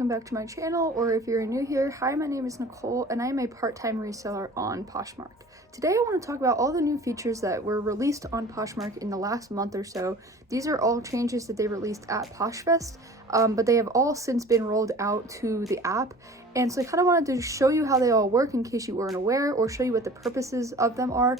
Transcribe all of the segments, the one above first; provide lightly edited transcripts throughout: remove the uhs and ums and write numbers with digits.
welcome back to my channel, or if you're new here, hi, my name is Nicole and I am a part-time reseller on Poshmark. Today I want to talk about all the new features that were released on Poshmark in the last month or so. These are all changes that they released at Poshfest, but they have all since been rolled out to the app. And so I kind of wanted to show you how they all work in case you weren't aware, or show you what the purposes of them are.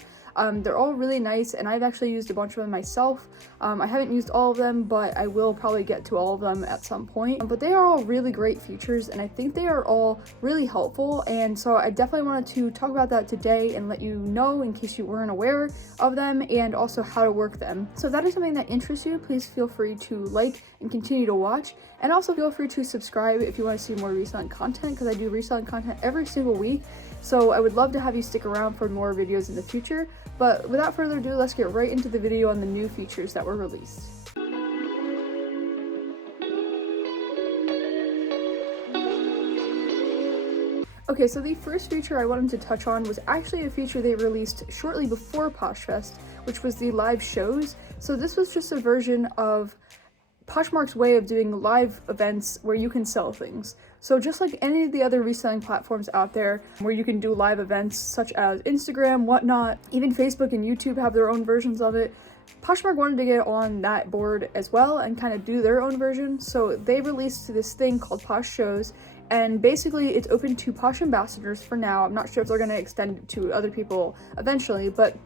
They're all really nice, and I've actually used a bunch of them myself. I haven't used all of them, but I will probably get to all of them at some point. But they are all really great features, and I think they are all really helpful. And so I definitely wanted to talk about that today and let you know in case you weren't aware of them, and also how to work them. So if that is something that interests you, please feel free to like and continue to watch. And also feel free to subscribe if you want to see more reselling content, because I do reselling content every single week. So I would love to have you stick around for more videos in the future. But without further ado, let's get right into the video on the new features that were released. Okay, so the first feature I wanted to touch on was actually a feature they released shortly before Poshfest, which was the live shows. So this was just a version of Poshmark's way of doing live events where you can sell things. So just like any of the other reselling platforms out there where you can do live events such as Instagram, whatnot, even Facebook and YouTube have their own versions of it, Poshmark wanted to get on that board as well and kind of do their own version. So they released this thing called Posh Shows, and basically it's open to Posh ambassadors for now. I'm not sure if they're going to extend it to other people eventually, but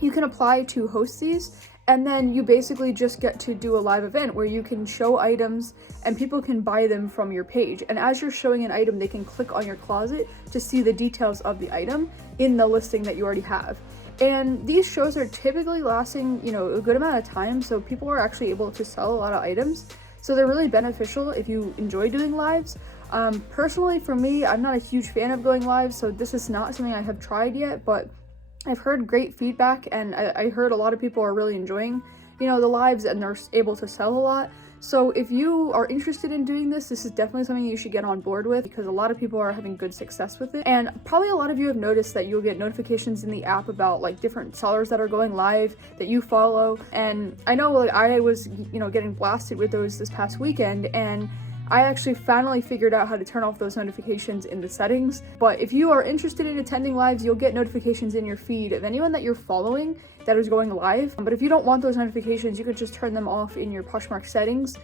you can apply to host these. And then you basically just get to do a live event where you can show items and people can buy them from your page. And as you're showing an item, they can click on your closet to see the details of the item in the listing that you already have. And these shows are typically lasting, a good amount of time, so people are actually able to sell a lot of items. So they're really beneficial if you enjoy doing lives. Personally, for me, I'm not a huge fan of going live, so this is not something I have tried yet, but I've heard great feedback, and I heard a lot of people are really enjoying, the lives, and they're able to sell a lot. So if you are interested in doing this is definitely something you should get on board with, because a lot of people are having good success with it. And probably a lot of you have noticed that you'll get notifications in the app about like different sellers that are going live that you follow. And I know I was, getting blasted with those this past weekend, and I actually finally figured out how to turn off those notifications in the settings. But if you are interested in attending lives, you'll get notifications in your feed of anyone that you're following that is going live. But if you don't want those notifications, you can just turn them off in your Poshmark settings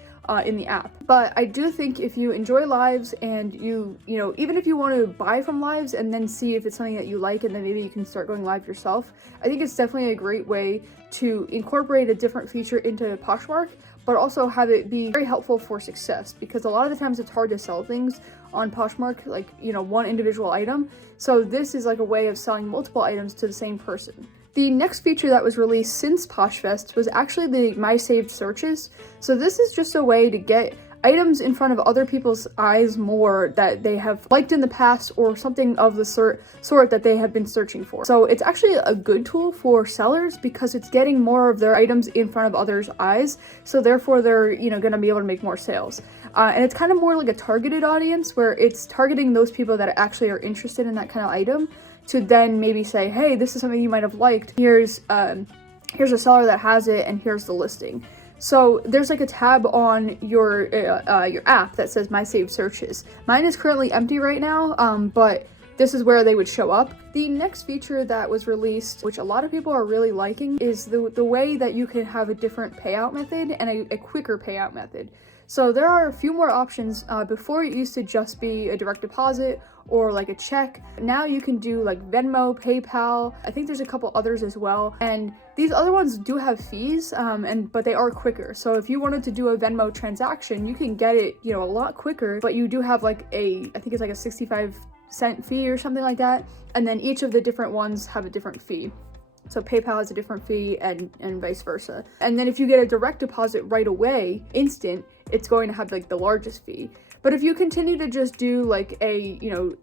in the app. But I do think if you enjoy lives, and even if you want to buy from lives and then see if it's something that you like, and then maybe you can start going live yourself, I think it's definitely a great way to incorporate a different feature into Poshmark, but also have it be very helpful for success, because a lot of the times it's hard to sell things on Poshmark, like, one individual item. So this is like a way of selling multiple items to the same person. The next feature that was released since Poshfest was actually the My Saved searches. So this is just a way to get items in front of other people's eyes more that they have liked in the past, or something of the sort that they have been searching for. So it's actually a good tool for sellers, because it's getting more of their items in front of others' eyes. So therefore they're, going to be able to make more sales. And it's kind of more like a targeted audience, where it's targeting those people that actually are interested in that kind of item, to then maybe say, hey, this is something you might have liked. Here's a seller that has it, and here's the listing. So there's like a tab on your app that says My Saved Searches. Mine is currently empty right now, but this is where they would show up. The next feature that was released, which a lot of people are really liking, is the way that you can have a different payout method and a quicker payout method. So there are a few more options. Before it used to just be a direct deposit or like a check. Now you can do like Venmo, PayPal. I think there's a couple others as well. And these other ones do have fees, but they are quicker. So if you wanted to do a Venmo transaction, you can get it, a lot quicker, but you do have like I think it's like a 65-cent fee or something like that. And then each of the different ones have a different fee. So PayPal has a different fee, and vice versa. And then if you get a direct deposit right away, instant, it's going to have like the largest fee. But if you continue to just do like a,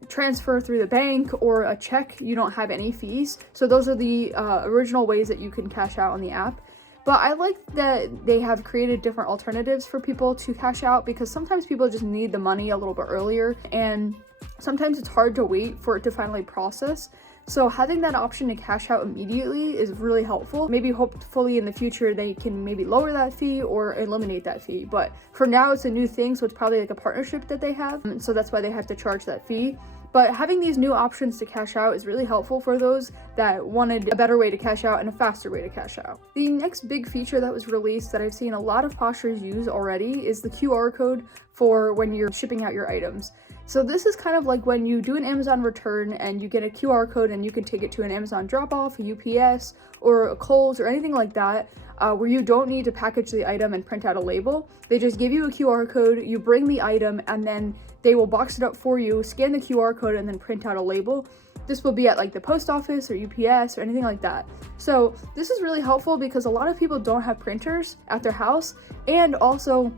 transfer through the bank or a check, you don't have any fees. So those are the original ways that you can cash out on the app. But I like that they have created different alternatives for people to cash out, because sometimes people just need the money a little bit earlier, and sometimes it's hard to wait for it to finally process. So having that option to cash out immediately is really helpful. Maybe hopefully in the future they can maybe lower that fee or eliminate that fee. But for now it's a new thing, so it's probably like a partnership that they have. So that's why they have to charge that fee. But having these new options to cash out is really helpful for those that wanted a better way to cash out and a faster way to cash out. The next big feature that was released that I've seen a lot of Poshers use already is the QR code for when you're shipping out your items. So this is kind of like when you do an Amazon return and you get a QR code and you can take it to an Amazon drop-off, a UPS, or a Kohl's or anything like that, where you don't need to package the item and print out a label. They just give you a QR code, you bring the item, and then they will box it up for you, scan the QR code, and then print out a label. This will be at like the post office or UPS or anything like that. So this is really helpful because a lot of people don't have printers at their house, and also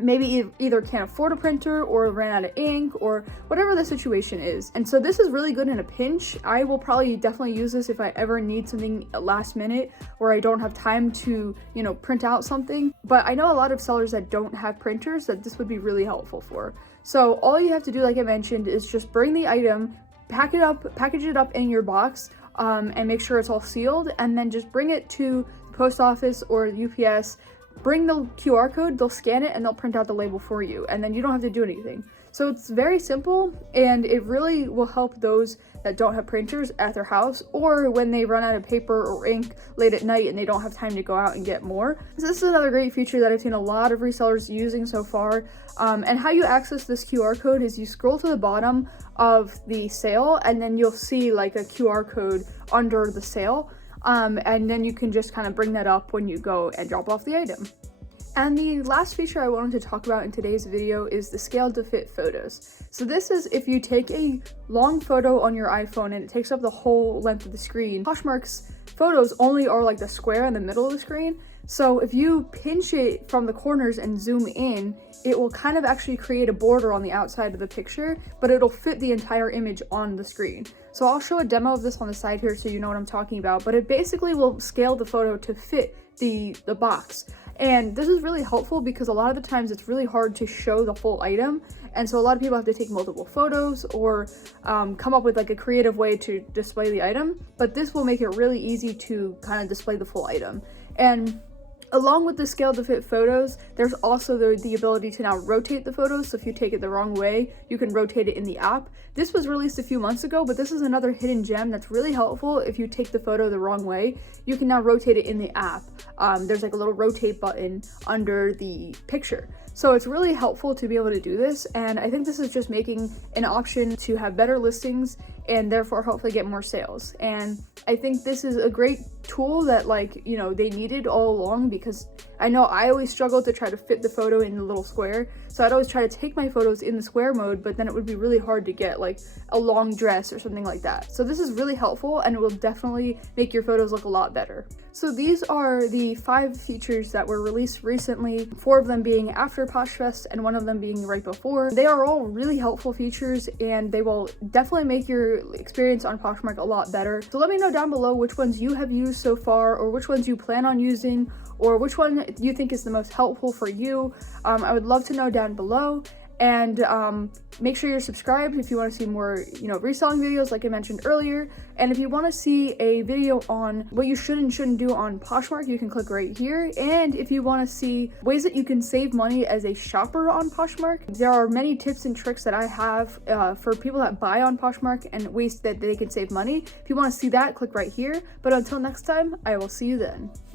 maybe either can't afford a printer or ran out of ink or whatever the situation is. And so this is really good in a pinch. I will probably definitely use this if I ever need something at last minute or I don't have time to, print out something. But I know a lot of sellers that don't have printers that this would be really helpful for. So all you have to do, like I mentioned, is just bring the item, package it up in your box, and make sure it's all sealed, and then just bring it to the post office or the UPS. Bring the QR code, they'll scan it, and they'll print out the label for you, and then you don't have to do anything. So it's very simple, and it really will help those that don't have printers at their house, or when they run out of paper or ink late at night and they don't have time to go out and get more. So this is another great feature that I've seen a lot of resellers using so far. And how you access this QR code is you scroll to the bottom of the sale, and then you'll see like a QR code under the sale. And then you can just kind of bring that up when you go and drop off the item. And the last feature I wanted to talk about in today's video is the scale to fit photos. So this is if you take a long photo on your iPhone and it takes up the whole length of the screen. Poshmark's photos only are like the square in the middle of the screen. So if you pinch it from the corners and zoom in, it will kind of actually create a border on the outside of the picture, but it'll fit the entire image on the screen. So I'll show a demo of this on the side here so you know what I'm talking about, but it basically will scale the photo to fit the box. And this is really helpful because a lot of the times it's really hard to show the full item, and so a lot of people have to take multiple photos or come up with like a creative way to display the item, but this will make it really easy to kind of display the full item. And along with the scale to fit photos, there's also the ability to now rotate the photos. So if you take it the wrong way, you can rotate it in the app. This was released a few months ago, but this is another hidden gem that's really helpful. If you take the photo the wrong way, you can now rotate it in the app. There's like a little rotate button under the picture. So it's really helpful to be able to do this, and I think this is just making an option to have better listings and therefore hopefully get more sales. And I think this is a great tool that they needed all along, because I know I always struggled to try to fit the photo in the little square. So I'd always try to take my photos in the square mode, but then it would be really hard to get like a long dress or something like that. So this is really helpful, and it will definitely make your photos look a lot better. So these are the 5 features that were released recently, 4 of them being after Posh Fest and 1 of them being right before. They are all really helpful features, and they will definitely make your experience on Poshmark a lot better. So let me know down below which ones you have used so far, or which ones you plan on using, or which one you think is the most helpful for you. I would love to know down below. And make sure you're subscribed if you want to see more, reselling videos like I mentioned earlier. And if you want to see a video on what you should and shouldn't do on Poshmark, you can click right here. And if you want to see ways that you can save money as a shopper on Poshmark, there are many tips and tricks that I have for people that buy on Poshmark and ways that they can save money. If you want to see that, click right here. But until next time, I will see you then.